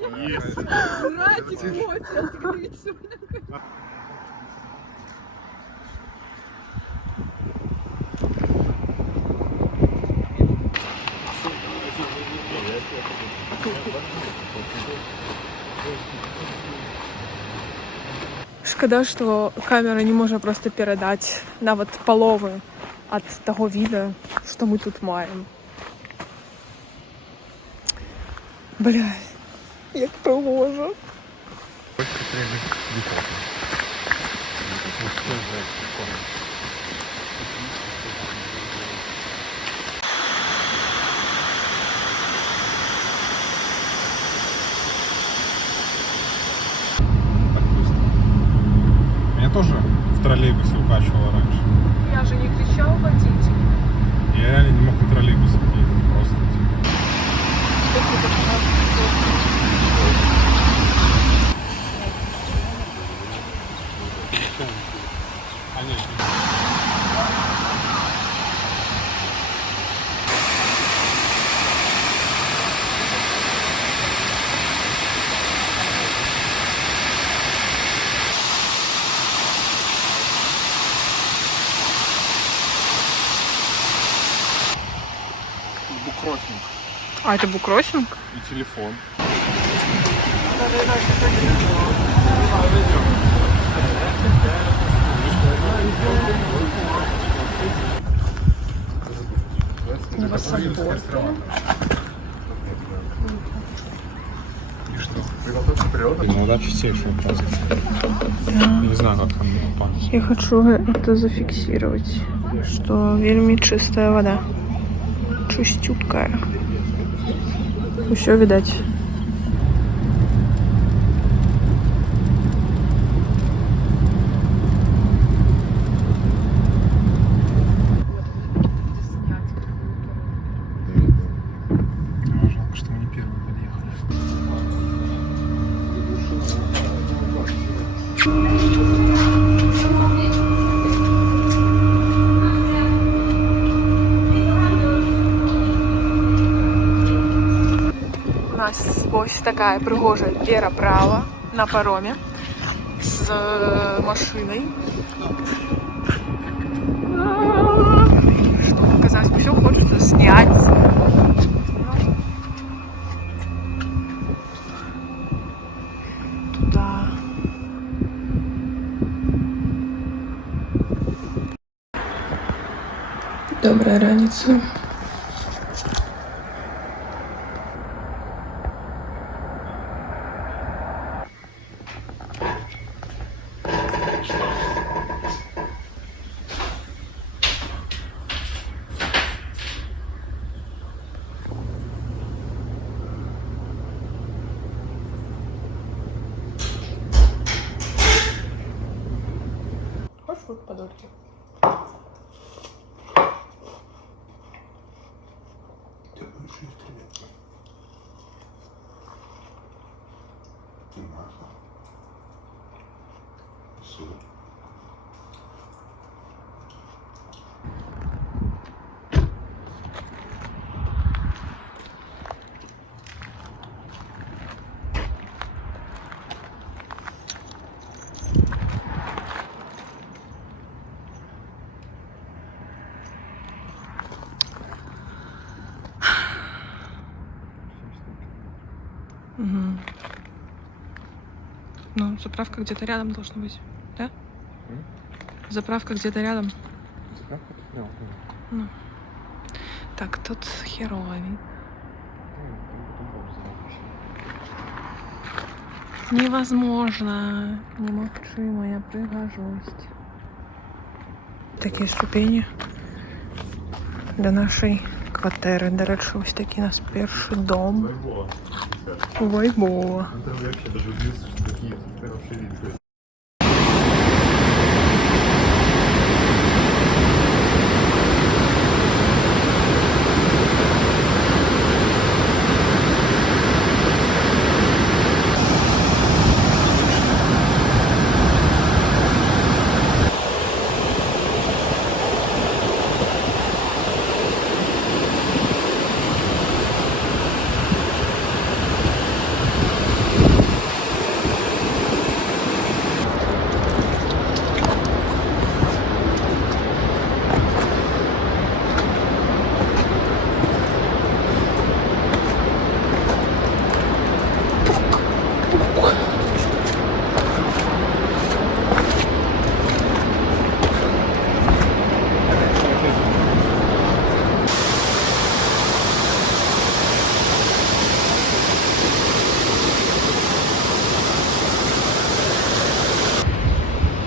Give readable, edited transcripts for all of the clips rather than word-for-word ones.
Братик, кофе открыть. Шкода, что камера не может просто передать нават паловы от того вида, что мы тут маем. Бля, як пригожа. Меня тоже в троллейбусе укачивало раньше. Я же не кричал водитель. Я реально не мог на троллейбусе ехать просто. Буккроссинг. А, это буккроссинг? И телефон. Иногда чистейшая просто. Не знаю, как там по-английски. Я хочу это зафиксировать, что вельми чистая вода. Чистюткая. Еще видать. Жалко, что мы не первые подъехали. У нас ось така пригожа переправа на паромі з машиною. Что показалось, все хочется снять. Туда. Добрая раница. Хочешь вот подольки? Ты будешь ее стрелять? И масло. И соль. Угу. Ну, заправка где-то рядом должна быть, да? Заправка где-то рядом. Ну. Так, тут херово видно. Невозможно. Немовчимая пригожость. Такі ступені до нашої квартири. До речі, ось такий у нас перший дом. Вайбово.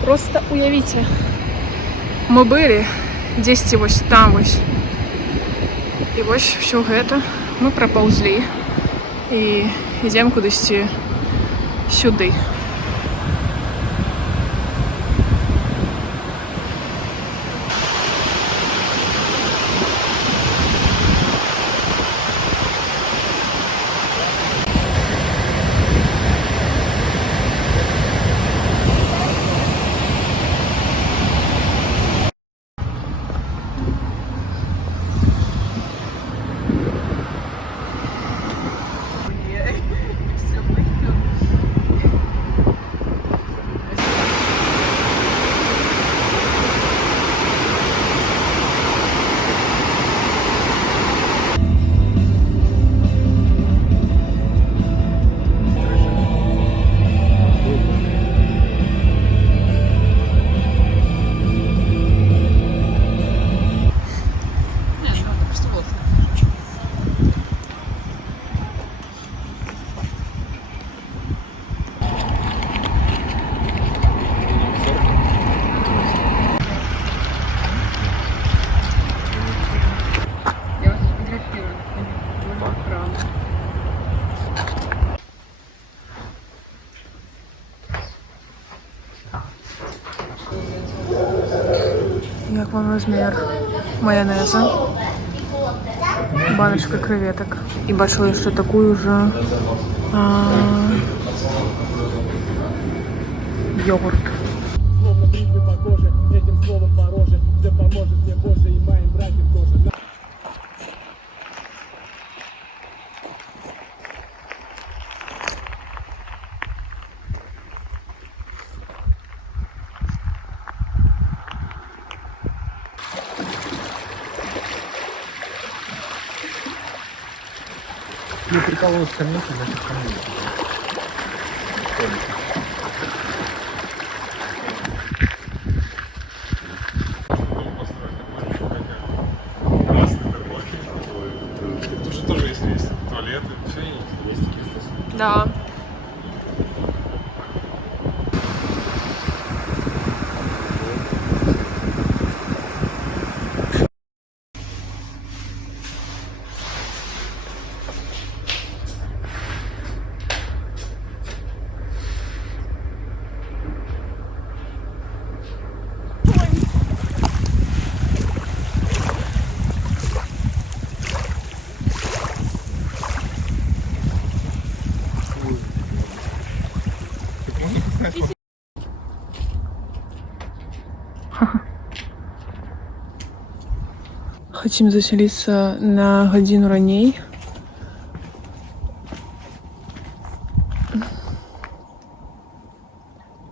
Просто уявіться. Ми були десь ось там ось. І ось все гэта ми проползли. І йдемо кудись сюди. Як вам розмір майонезу, баночка креветок. І бачили, що таку же йогурт. Словно бритвы по коже, этим словом пороже, да поможет мне Боже и моим братьям тоже. Ну, прикалываюсь, конечно, значит, конечно. Тут же тоже есть туалеты, все есть. Да. Хотим заселиться на годину раней.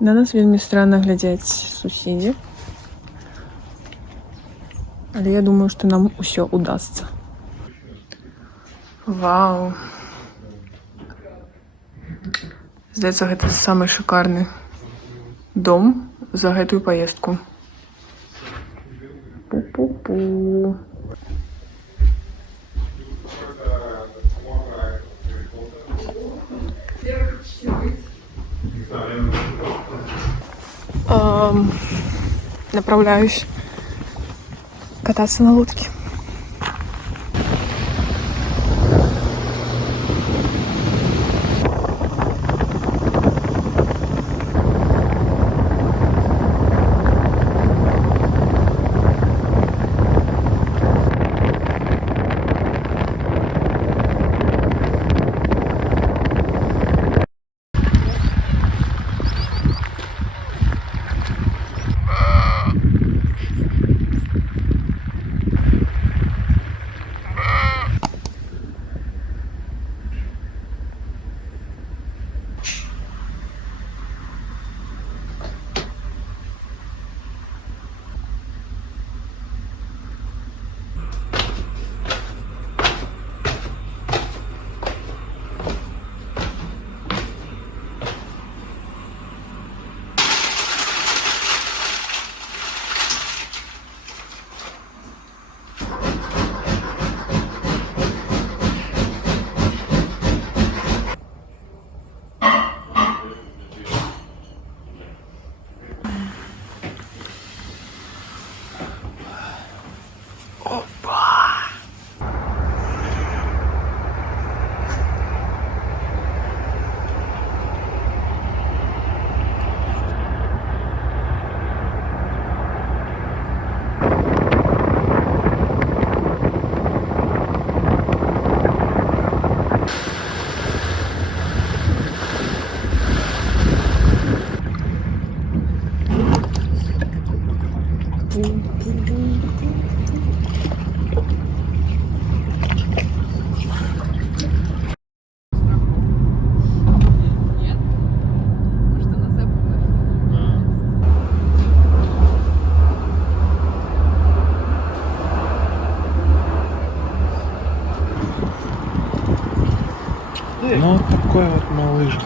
На нас вельмі странно глядять сусіди. Але я думаю, що нам усё удасться. Вау. Здається, гэта самый шикарный дом за гэтую поездку. Пу-пу-пу. Направляюсь кататься на лодке.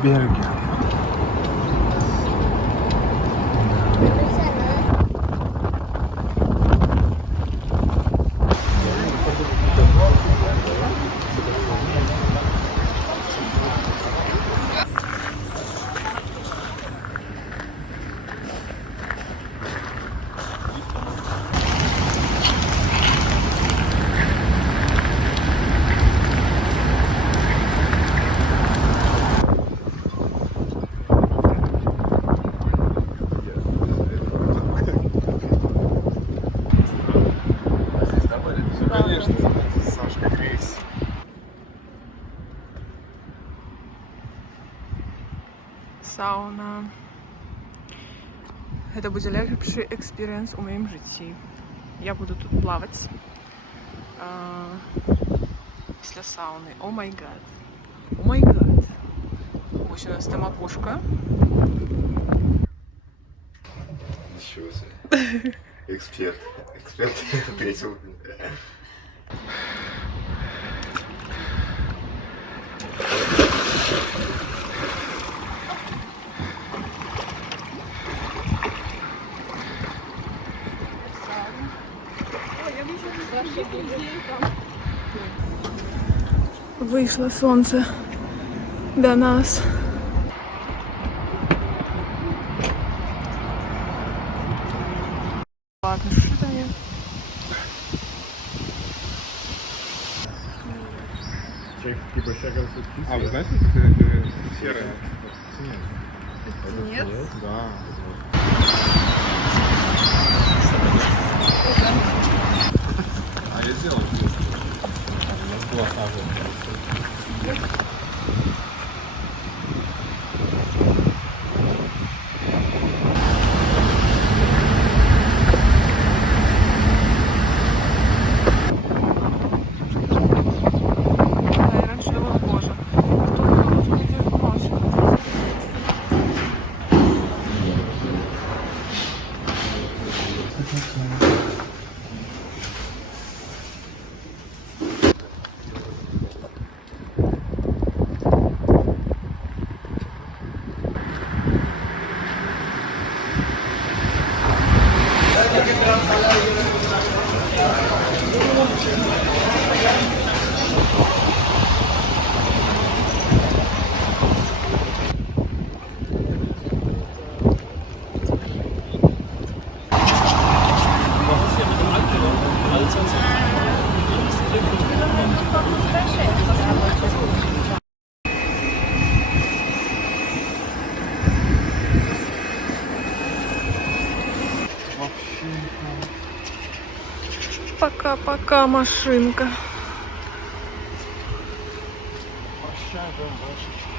Бельгия. Конечно, Сашка Грейс. Сауна. Це буде легший експірієнс у моєму житті. Я буду тут плавати після сауни. О май гад. О май гад. Ось у нас там окошко. Ничего себе. Эксперт. Эксперт третьего. Вийшло сонце до нас. Ладно, що там є? Типа щагар А вы знаете, это серая? Нет. Нет? Да. А я сделал. У нас была сажа. Да, я раньше думала, боже, кто его разглядит ночью? Пока-пока, машинка. Прощай, бомбашечка.